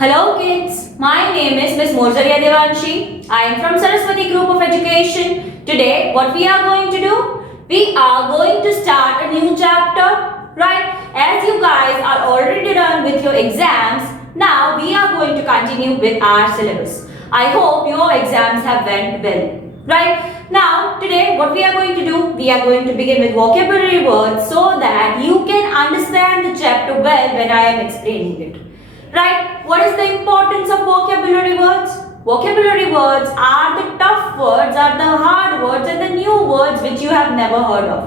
Hello kids, my name is Miss Mozaria Devanshi. I am from Saraswati Group of Education. Today what we are going to do? We are going to start a new chapter, right? As you guys are already done with your exams, now we are going to continue with our syllabus. I hope your exams have went well, right? Now today what we are going to do? We are going to begin with vocabulary words so that you can understand the chapter well when I am explaining it. Right? What is the importance of vocabulary words? Vocabulary words are the tough words, are the hard words and the new words which you have never heard of.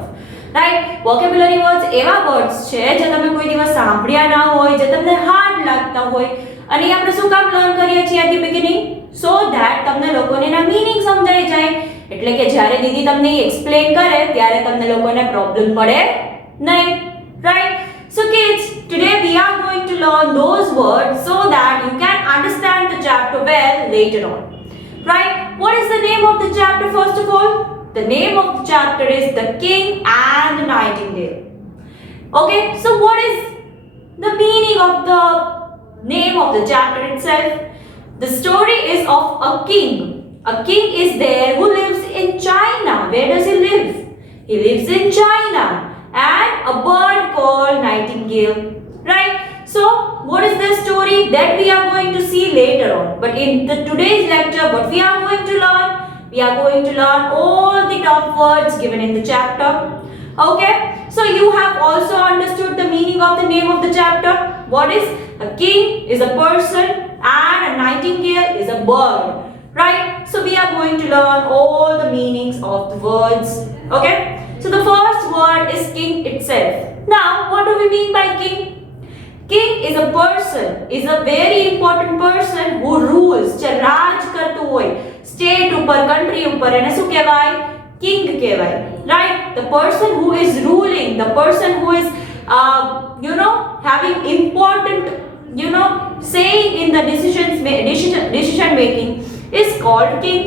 Right? Vocabulary words એવા words છે જે તમે કોઈ દિવસ સાંભળ્યા ના હોય, જે તમને hard લાગતા હોય અને આપણે શું કામ લર્ન કરીએ છીએ at the beginning so that તમને લોકોને એના મીનિંગ સમજાઈ જાય. એટલે કે જ્યારે દીદી તમને એક્સપ્લેન કરે ત્યારે તમને લોકોને પ્રોબ્લેમ પડે નહીં. Right? So kids, today we are going to learn those words so that you can understand the chapter well later on. Right? What is the name of the chapter first of all? The name of the chapter is The King and the Nightingale. Okay, so what is the meaning of the name of the chapter itself? The story is of a king. A king is there who lives in China. Where does he live? He lives in China. And a bird called Nightingale, right? So what is the story that we are going to see later on? But in today's lecture, what we are going to learn? We are going to learn all the top words given in the chapter. Okay, so you have also understood the meaning of the name of the chapter. What is a king is a person and a nightingale is a bird, right? So we are going to learn all the meanings of the words. Okay, so the first word is king itself. Now, what do we mean by king? King is a person, is a very important person who rules. જે રાજ કરતું હોય, state ઉપર, country ઉપર, એને શું કહેવાય? King કહેવાય. Right? The person who is ruling, the person who is, having important, saying in the decision making is called king.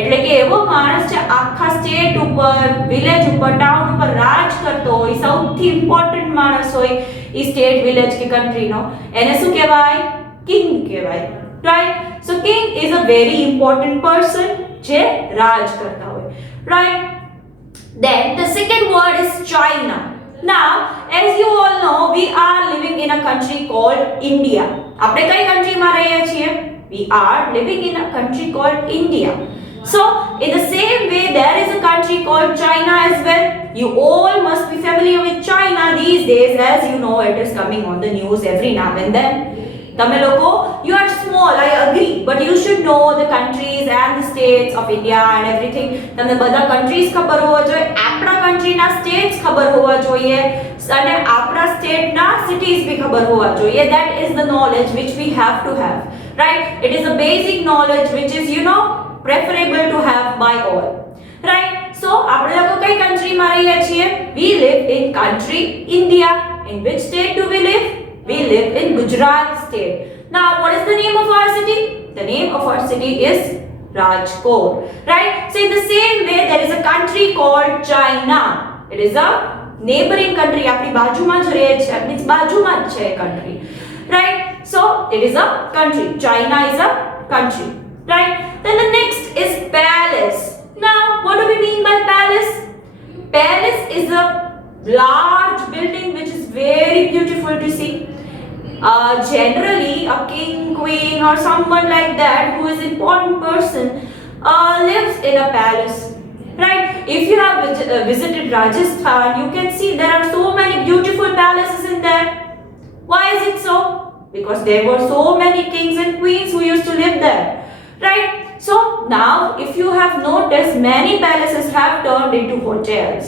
એટલે કે એવો માણસ છે આખા સ્ટેટ ઉપર, વિલેજ ઉપર, ટાઉન ઉપર રાજ કરતો હોય, સૌથી ઇમ્પોર્ટન્ટ માણસ હોય ઈ સ્ટેટ, વિલેજ કે કન્ટ્રીનો, એને શું કહેવાય? કિંગ કહેવાય. Right? So king is a very important person જે રાજ કરતા હોય. Right? Then the second word is China. Now, as you all know, we are living in a country called India. આપણે કઈ કન્ટ્રીમાં રહીએ છીએ? We are living in a country called India. So, in the same way, there is a country called China as well. You all must be familiar with China these days, as you know, it is coming on the news every now and then. Tame loko, you are small, I agree, but you should know the countries and the states of India and everything. Tame બધા countries ખબર હોવા જોઈએ, આપણા country ના states ખબર હોવા જોઈએ, અને આપણા state ના cities भी ખબર હોવા જોઈએ. That is the knowledge which we have to have, right? It is a basic knowledge which is, preferable to have by all, right? So આપણે લોકો કઈ countryમાં રહીએ છીએ? We live in country India. In which state do we live? We live in Gujarat state. Now what is the name of our city? The name of our city is Rajkot, right? So in the same way, there is a country called China. It is a neighboring country. આપણી બાજુમાં જ રહે છે, means બાજુમાં જ છે country, right? So it is a country. China is a country, right? Then the next is palace. Now what do we mean by palace? Palace is a large building which is very beautiful to see. Generally a king, queen or someone like that who is important person lives in a palace, right? If you have visited Rajasthan, you can see there are so many beautiful palaces in there. Why is it so? Because there were so many kings and queens who used to live there, right? So now if you have noticed, many palaces have turned into hotels.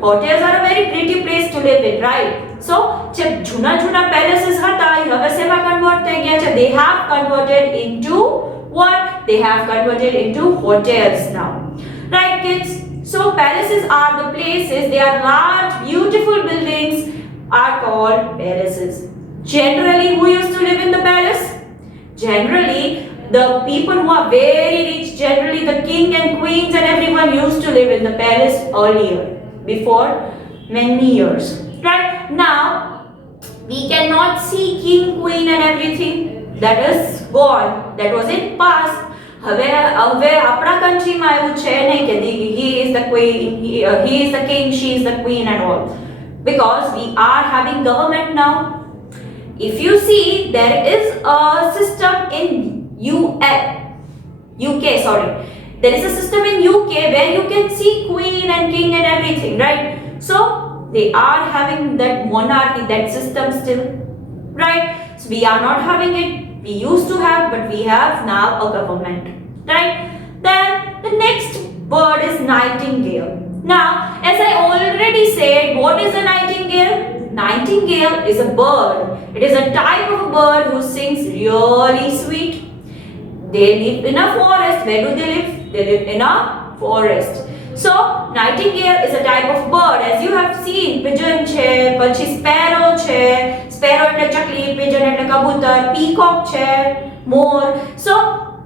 Hotels are a very pretty place to live in, right? So જે જૂના palaces હતા એ હવે શેમાં convert થઈ ગયા છે? They have converted into what? They have converted into hotels now, right kids? So palaces are the places, they are large beautiful buildings are called palaces. Generally who used to live in the palace? Generally the people who are very rich, generally the king and queens and everyone used to live in the palace earlier, before many years, right? Now we cannot see king, queen and everything, that is gone, that was in past. હવે આપણા કન્ટ્રીમાં એવું છે નહીં કે he is the queen, he is the king, she is the queen and all, because we are having government now. If you see, there is a system in UK, sorry, there is a system in UK where you can see queen and king and everything, right? So they are having that monarchy, that system still, right? So we are not having it. We used to have, but we have now a government, right? Then the next word is nightingale. Now, as I already said, what is a nightingale? Nightingale is a bird. It is a type of a bird who sings really sweet. They live in a forest. Where do they live? They live in a forest. So, nightingale is a type of bird. As you have seen, pigeon છે, પછી sparrow છે. Sparrow એટલે ચકલી, pigeon એટલે કબૂતર, peacock છે, more. So,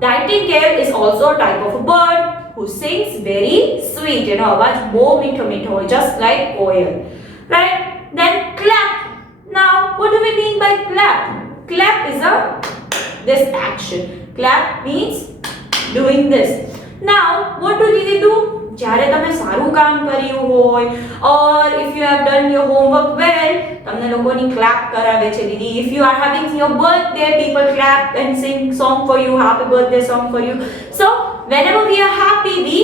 nightingale is also a type of a bird who sings very sweet. You know, અવાજ બહુ મીઠો મીઠો હોય, just like koel. Right? Then clap. Now, what do we mean by clap? Clap is this action. Clap means doing this. Now, what do they do? જ્યારે તમે સારું કામ કર્યું હોય, or if you have done your homework well, તમને લોકોની clap કરાવે છે દીદી. If you are having your birthday, people clap and sing song for you, happy birthday song for you. So whenever we are happy, we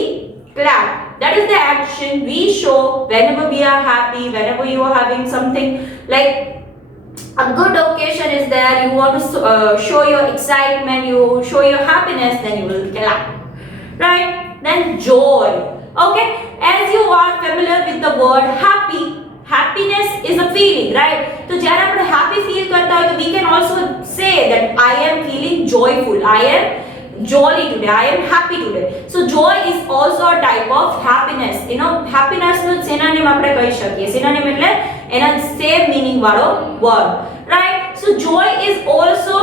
clap. That is the action we show whenever we are happy, whenever you are having something like a good occasion is there, you want to show your excitement, you show your happiness, then you will clap, right? Then joy. Okay, as you are familiar with the word happy, happiness is a feeling, right? So જ્યારે આપણે happy feel કરતા હોય, તો we can also say that I am feeling joyful, I am jolly today, I am happy today. So joy is also a type of happiness. You know, happiness no synonym આપણે કહી શકીએ. Synonym એટલે એના same meaning વાળો word, right? So joy is also,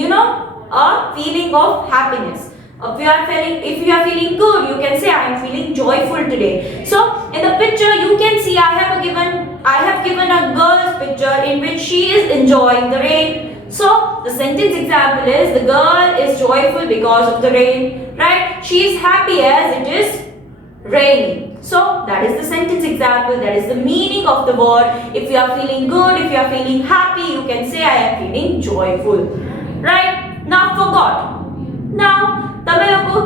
you know, a feeling of happiness. If you are feeling good, you can say I am feeling joyful today. So in the picture you can see I have given a girl's picture in which she is enjoying the rain. So the sentence example is the girl is joyful because of the rain, right? She is happy as it is raining. So that is the sentence example, that is the meaning of the word. If you are feeling good, if you are feeling happy, you can say I am feeling joyful, right? Now forgot. Now તમે લોકો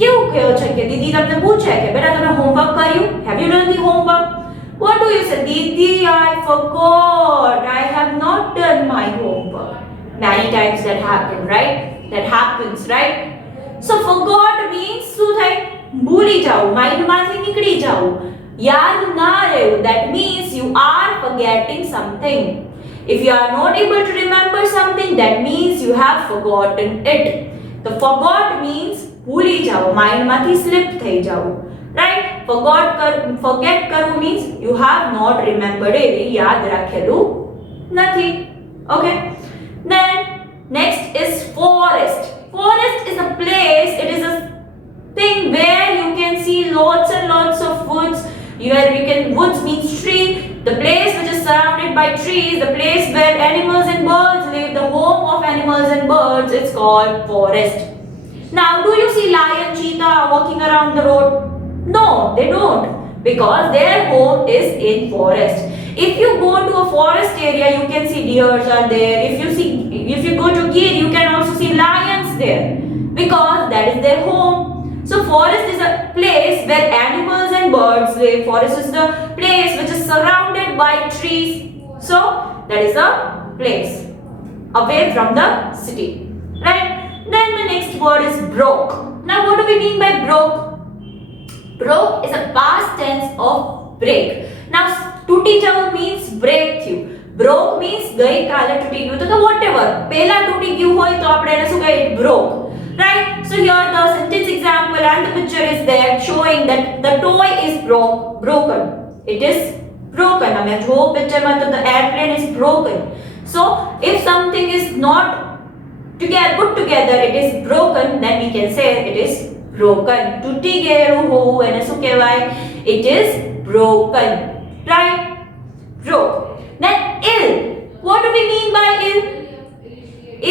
કેવું કહો છો કે દીદી તમને પૂછે કે બેટા તમે હોમવર્ક કર્યું? Have you done the homework? What do you say? Didi, I forgot, I have not done my homework. Many times that happen, right? That happens, right? So forgot means શું થાય? ભૂલી જાવું, માઇન્ડમાંથી નીકળી જાવું, યાદ ના રહેવું. That means you are forgetting something. If you are not able to remember something, that means you have forgotten it. The forgot means ભૂલી જાઓ, માઇન્ડમાંથી સ્લિપ થઈ જાઓ, right? Forget કરવું means you have not remembered it, યાદ રાખેલું નથી. Okay? Then next is forest. Forest is a place, it is a thing where you can see lots and lots of woods. Woods means tree, the place which is surrounded by trees, the place where animals and birds live, the home of animals and birds, it's called forest. Now, do you see lion, cheetah walking around the road? No, they don't, because their home is in forest. If you go to a forest area, you can see deers are there. If you go to Gir, you can also see lions there, because that is their home. So forest is a place where animals and birds live. Forest is the place which is surrounded by trees. So that is a place away from the city, right? Then the next word is broke. Now what do we mean by broke? Broke is a past tense of break. Now તૂટી જવું means break થયું. Broke means ગઈ કાલે તૂટી ગયું, તો whatever પહેલા તૂટી ગયું હોય તો આપણે એને શું કહીએ? Broke, right? So here the sentence example and the picture is there showing that the toy is broken. It is broken. અમે જો picture માં તો the airplane is broken. So if something is not put together, it is broken, then we can say it is broken. તૂટી ગયેલું હોવું એને શું કહેવાય? It is broken, right? Broke. Then ill. What do we mean by ill?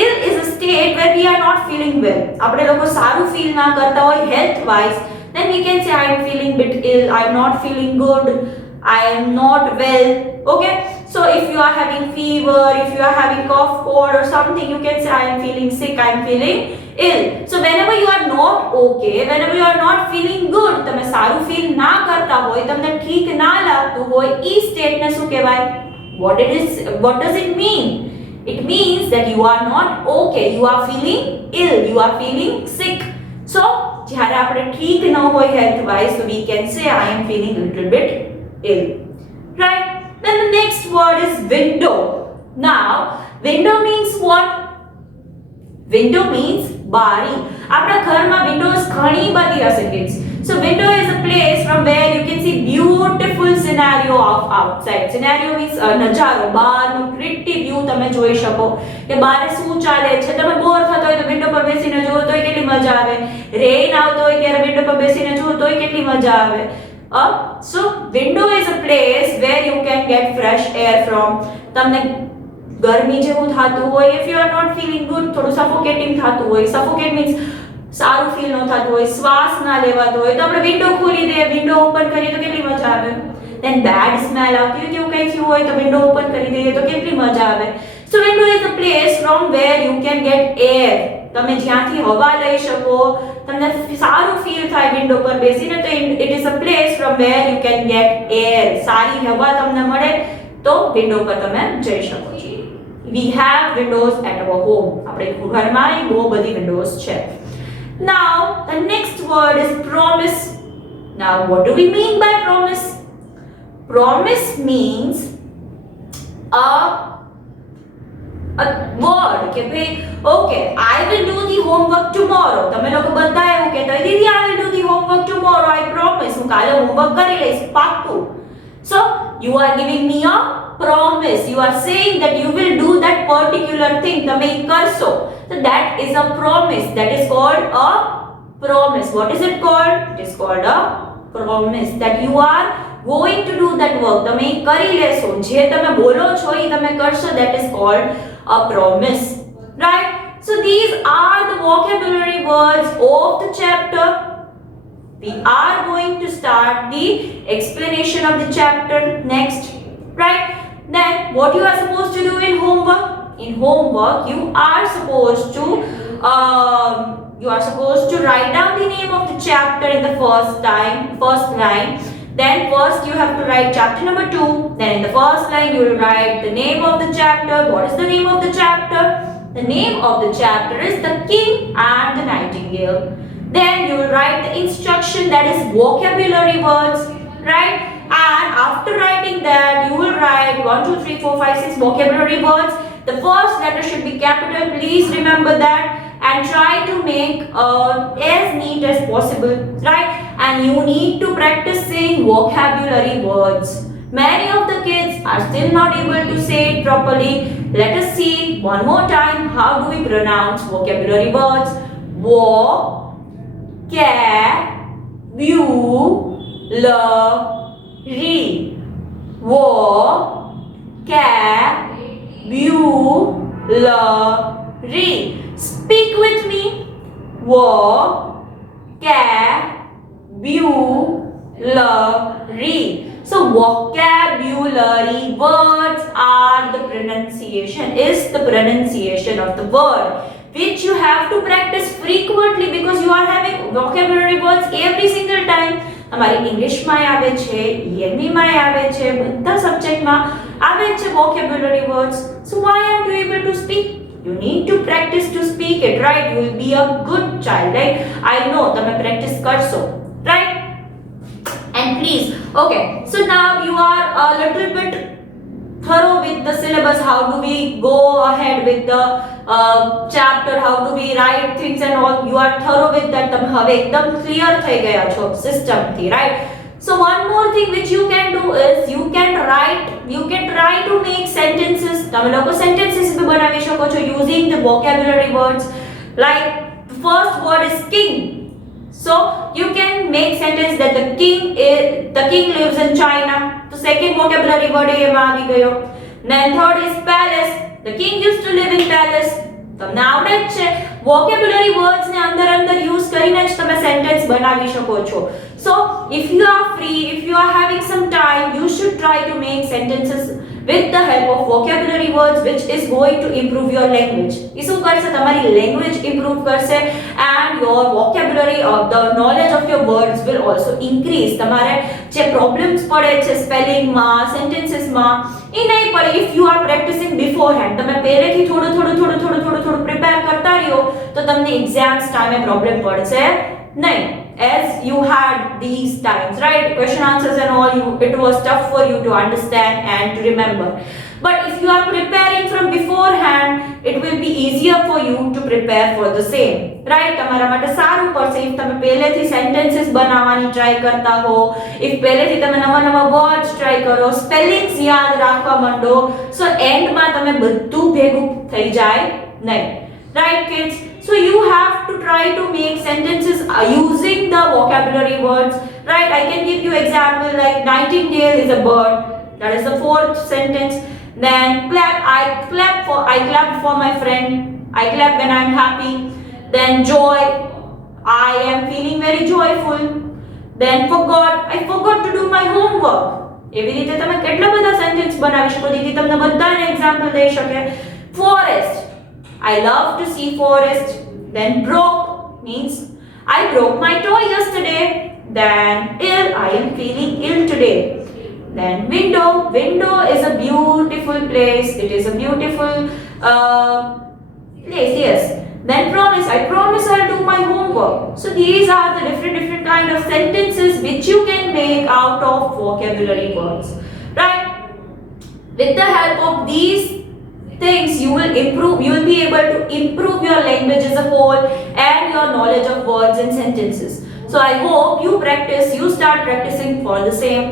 ill is a state where we are not feeling well. આપણે લોકો સારું feel ના કરતા હોય health wise, then we can say I am feeling bit ill, I am not feeling good, I am not well. Okay, so if you are having fever, if you are having cough, cold or something, you can say I am feeling sick, I am feeling ill. So whenever you are not okay, whenever you are not feeling good, તમે સારું feel ના કરતા હોય, તમને ઠીક ના લાગતું હોય, ઈ સ્ટેટ ને શું કહેવાય? What does it mean? It means that you are not okay, you are feeling ill, you are feeling sick. So જ્યારે આપણે ઠીક ન હોય health wise, so we can say I am feeling a little bit ill, right? Then the next word is window. Now window means what? Window means બારી. આપણા ઘરમાં windows ઘણી બધી હશે kids. So window is a place from where you can see beautiful scenario of outside. Scenario means નજારો, બહારનો pretty view તમે જોઈ શકો કે બહાર શું ચાલે છે. તમે બોર થતો હોય તો વિન્ડો પર બેસીને જુઓ તોય કેટલી મજા આવે. રેઇન આવતો હોય ત્યારે વિન્ડો પર બેસીને જુઓ તોય કેટલી મજા આવે. So window is a place where you can get fresh air from. તમને ગરમી જેવું થતું હોય, if you are not feeling good, થોડું suffocating થતું હોય. Suffocate means સારું ફીલ ન થતું હોય, શ્વાસ ના લેવાતો હોય, તો આપણે વિન્ડો ખોલી દઈએ, વિન્ડો ઓપન કરીએ તો કેટલી મજા આવે. Then bad smell આવતી હોય કેવું કંઈ થયું હોય તો વિન્ડો ઓપન કરી દઈએ તો કેટલી મજા આવે. So window is a place from where you can get air. તમે જ્યાંથી હવા લઈ શકો, તમને સારું ફીલ થાય વિન્ડો પર બેસીને, તો it is a place from where you can get air. સારી હવા તમને મળે તો વિન્ડો પર તમે જઈ શકો છો. We have windows at our home. આપણે ઘરમાં બહુ બધી windows છે. Now the next word is promise. Now what do we mean by promise? Promise means a word કે ભાઈ okay, I will do the homework tomorrow. તમે લોકો બધા એવું કહેતા હોય દીદી I will do the homework tomorrow, I promise. હું કાલે હોમવર્ક કરી લઈશ પાક્કું. So you are giving me a promise. You are saying that you will do that particular thing. તમે કરશો. So that is a promise. That is called a promise. What is it called? It is called a promise that you are going to do that work. તમે કરી લેશો. જે તમે બોલો છો એ તમે કરશો. That is called a promise. Right? So these are the vocabulary words of the chapter. We are going to start the explanation of the chapter next. Right? Then what you are supposed to do in homework? In homework you are supposed to write down the name of the chapter in the first line. Then first you have to write chapter number 2. Then in the first line you will write the name of the chapter. What is the name of the chapter? The name of the chapter is The King and the Nightingale. Then you will write the instruction, that is vocabulary words, right? And after writing that you will write 1 2 3 4 5 6 vocabulary words. The first letter should be capital, please remember that, and try to make as neat as possible, right? And you need to practice saying vocabulary words. Many of the kids are still not able to say it properly. Let us see one more time how do we pronounce vocabulary words. Vocabulary. Vocabulary. Speak with me. Vocabulary. So vocabulary words are the pronunciation, is the pronunciation of the word, which you have to practice frequently because you are having vocabulary words every single time. અમારી ઇંગ્લિશમાં આવે છે, EMEમાં આવે છે, બધા સબ્જેક્ટમાં આવે છે vocabulary words. So why aren't you able to speak? You need to practice to speak it, right? You will be a good child, right? I know તમે practice કરશો, right? And please, okay, so now you are a little bit thorough with the syllabus. How do we go ahead with the chapter? How do we write things and all? You are thorough with that. તમે હવે એકદમ clear થઈ ગયા છો system થી, right? So one more thing which you can do is you can try to make sentences. તમે લોકો sentences भी બનાવી શકો છો using the vocabulary words. Like the first word is king. So you can make sentence that the king lives in China. So second vocabulary word એમાં આવી ગયો. Then third is palace. The king used to live in palace. તમને આવડે જ છે. Vocabulary words ને અંદર use કરીને જ તમે સેન્ટેન્સ બનાવી શકો છો. So if you are free, if you are having some time, you should try to make sentences with the help of vocabulary words, which is going to improve your language. એ શું કરશે? તમારી language improve કરશે and your vocabulary or the knowledge of your words will also increase. તમારે જે problems પડે છે સ્પેલિંગમાં, સેન્ટેન્સીસમાં, એ નહીં પડે if you are practicing beforehand. તમે પહેલેથી થોડું પ્રિપેર કરતા રહ્યો તો તમને એક્ઝામ્સ ટાઈમે પ્રોબ્લેમ પડશે નહીં. As you had these times, right? Question answers and all, it was tough for you to understand and to remember. But if you are preparing from beforehand, it will be easier for you to prepare for the same, right? તમારા માટે સારું પડશે if તમે પહેલેથી sentences બનાવવાની try કરતા હો, if પહેલેથી તમે નવા વર્ડ્સ ટ્રાય કરો, સ્પેલિંગ્સ યાદ રાખવા માંડો, so એન્ડમાં તમે બધું ભેગું થઈ જાય નહીં. Right, kids? So you have to try to make sentences using the vocabulary words. Right? I can give you example like nightingale is a bird. That is the fourth sentence. Then I clap for my friend. I clap when I'm happy. Then joy, I am feeling very joyful. Then I forgot to do my homework. એવી રીતે તમે કેટલા બધા sentence બનાવી શકો જેથી તમને બધાને એક્ઝામ્પલ દઈ શકે. Forest, I love to see forest. Then broke means I broke my toy yesterday. Then ill, I am feeling ill today. Then window is a beautiful place. It is a beautiful place, yes. Then promise, I promise I'll do my homework. So these are the different kind of sentences which you can make out of vocabulary words, right? With the help of these things you will be able to improve your language as a whole and your knowledge of words and sentences. So I hope you start practicing for the same.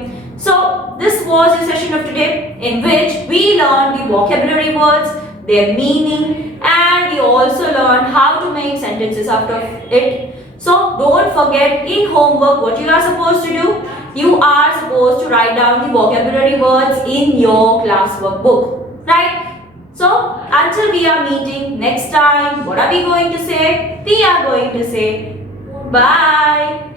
So this was the session of today in which we learned the vocabulary words, their meaning, and we also learned how to make sentences out of it. So don't forget, in homework what you are supposed to do, you are supposed to write down the vocabulary words in your classwork book, right? So until we are meeting next time, what are we going to say? We are going to say bye.